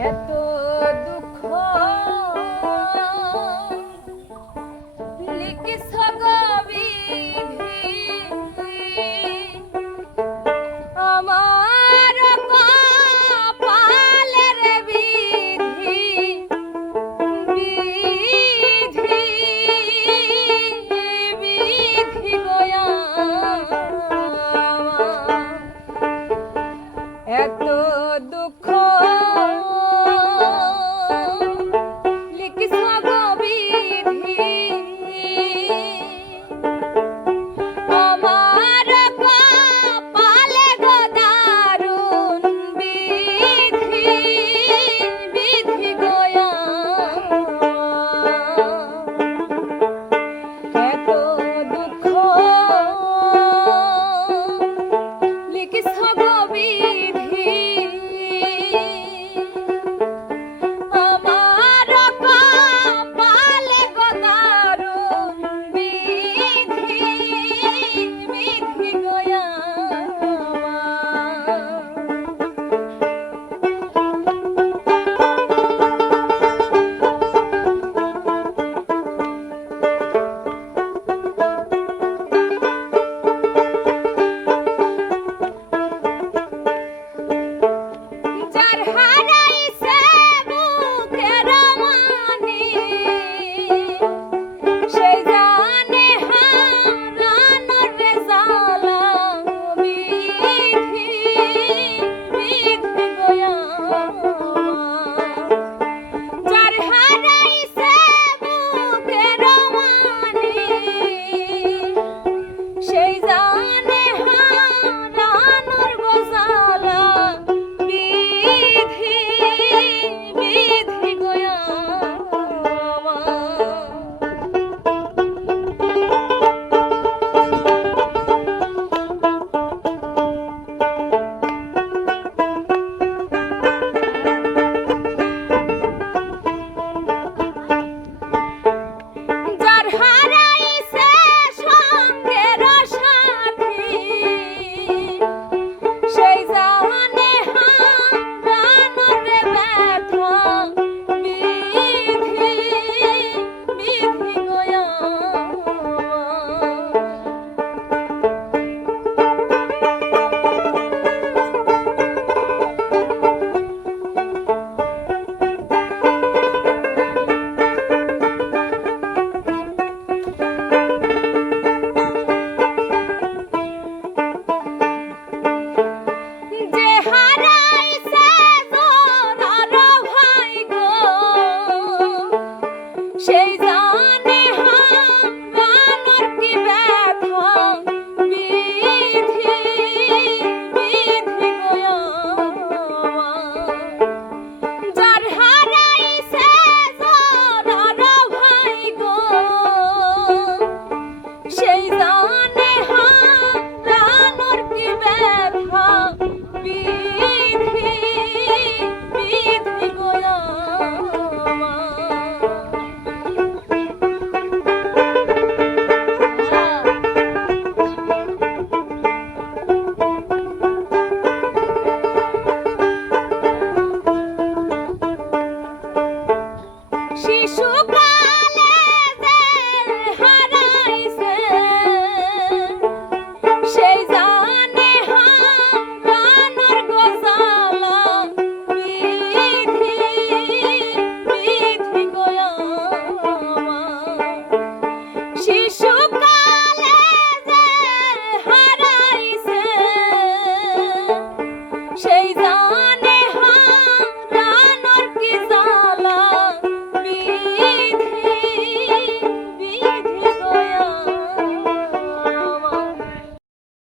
Itu.